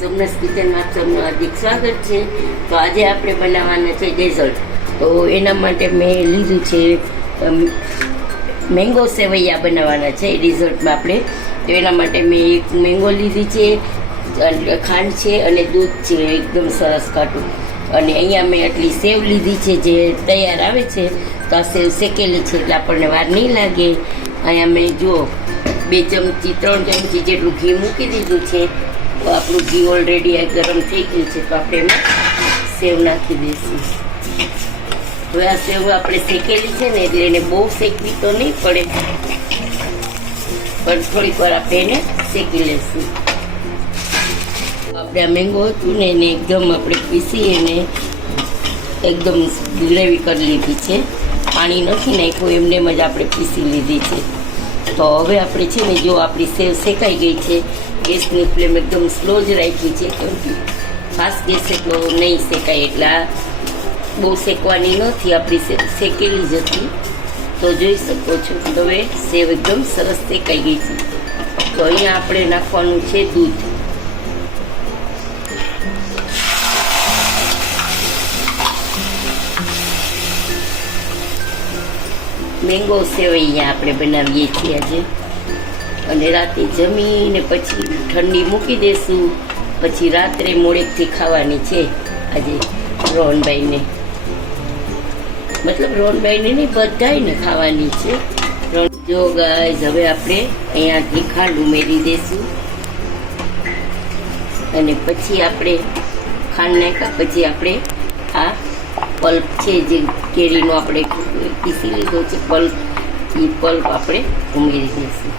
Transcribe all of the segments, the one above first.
સોમનાથ કિચનમાં આપ સૌનું હાર્દિક સ્વાગત છે। તો આજે આપણે બનાવવાના છે ડેઝર્ટ। તો એના માટે મેં લીધું છે મેંગો સેવૈયા બનાવવાના છે ડેઝર્ટમાં આપણે। તો એના માટે મેં એક મેંગો લીધી છે, ખાંડ છે અને દૂધ છે એકદમ સરસ ખાટું। અને અહીંયા મેં આટલી સેવ લીધી છે જે તૈયાર આવે છે। તો આ સેવ શેકેલી છે એટલે આપણને વાર નહીં લાગે। અહીંયા મેં જુઓ 2 ચમચી 3 ચમચી જેટલું ઘી મૂકી દીધું છે। તો આપણું ઘી ઓલરેડી આ ગરમ થઈ ગયું છે, તો આપણે એમાં સેવ નાખી દઈશું। હવે આ સેવ આપણે શેકેલી છે ને એટલે એને બહુ શેકવી તો નહીં પડે, પણ થોડીક વાર આપણે એને શેકી લઈશું। આપણે આ મેંગો હતું ને એને એકદમ આપણે પીસી એને એકદમ ગ્રેવી કરી લીધી છે, પાણી નથી નાખ્યું, એમને જ આપણે પીસી લીધી છે। તો હવે આપણે છે ને જો આપણી સેવ શેકાઈ ગઈ છે, ગેસની ફ્લેમ એકદમ સ્લો જ રાખી છે, કેમ કે ફાસ્ટ ગેસે તો નહીં શેકાય, એટલે આ બહુ શેકવાની નથી, આપણી સેવ શેકેલી જ હતી। તો જોઈ શકો છો હવે સેવ એકદમ સરસ શેકાઈ ગઈ છે। તો અહીંયા આપણે નાખવાનું છે દૂધ। મેંગો સેવૈયા આપણે બનાવીએ છીએ આજે, અને રાતે જમીને પછી ઠંડી મૂકી દેશું, પછી રાત્રે મોડેકથી ખાવાની છે આજે રોહનભાઈને, મતલબ રોહનભાઈને નહીં બધાને ખાવાની છે। જો ગાઈઝ હવે આપણે અહીંયાથી ખાંડ ઉમેરી દઈશું, અને પછી આપણે ખાંડ નાખ્યા પછી આપણે આ પલ્પ છે જે કેરીનો આપણે પીસી લીધો છે પલ્પ, એ પલ્પ આપણે ઉમેરી દઈશું।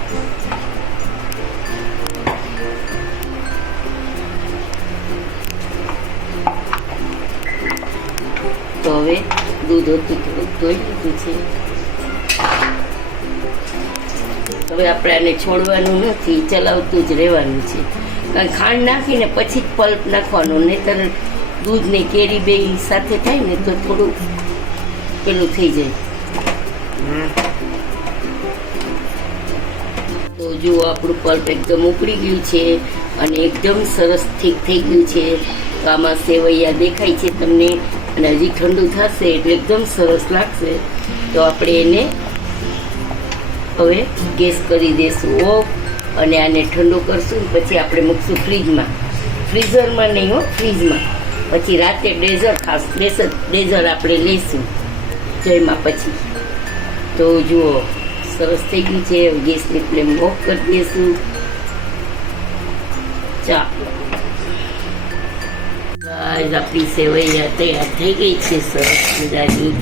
તો હવે દૂધ હતું થોડુંક ધોઈ લીધું છે, હવે આપણે આને છોડવાનું નથી, ચલાવતું જ રહેવાનું છે, કારણ ખાંડ નાખીને પછી જ પલ્પ નાખવાનો, નહીંતર દૂધ ને કેરી બે સાથે થાય ને તો થોડું પેલું થઈ જાય। તો જુઓ આપણું પલ્પ એકદમ ઉકળી ગયું છે અને એકદમ સરસ ઠીક થઈ ગયું છે। તો આમાં સેવૈયા દેખાય છે તમને, અને હજી ઠંડુ થશે એટલે એકદમ સરસ લાગશે। તો આપણે એને હવે ગેસ કરી દઈશું ઓફ, અને આને ઠંડુ કરશું, પછી આપણે મૂકશું ફ્રીજમાં, ફ્રીઝરમાં નહીં હો, ફ્રીજમાં। પછી રાતે ડેઝર્ટ આપણે લઈશું જયમાં પછી। તો જુઓ સરસ થઈ ગયું છે, ગેસની ફ્લેમ ઓફ કરી દઈશું। ચાલો ગાઈઝ આપણી સેવૈયા તૈયાર થઈ ગઈ છે સરસ મજાની,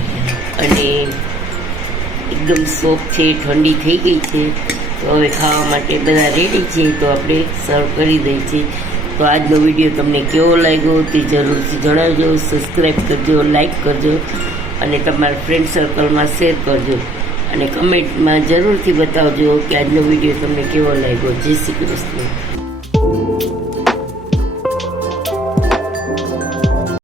અને એકદમ સોફ્ટ છે, ઠંડી થઈ ગઈ છે। તો હવે ખાવા માટે બધા રેડી છે, તો આપણે સર્વ કરી દઈએ છીએ। તો આજનો વિડીયો તમને કેવો લાગ્યો તે જરૂરથી જણાવજો, સબસ્ક્રાઈબ કરજો, લાઈક કરજો, અને તમારા ફ્રેન્ડ સર્કલમાં શેર કરજો, અને કમેન્ટમાં જરૂરથી બતાવજો કે આજનો વિડીયો તમને કેવો લાગ્યો। જય શ્રી કૃષ્ણ।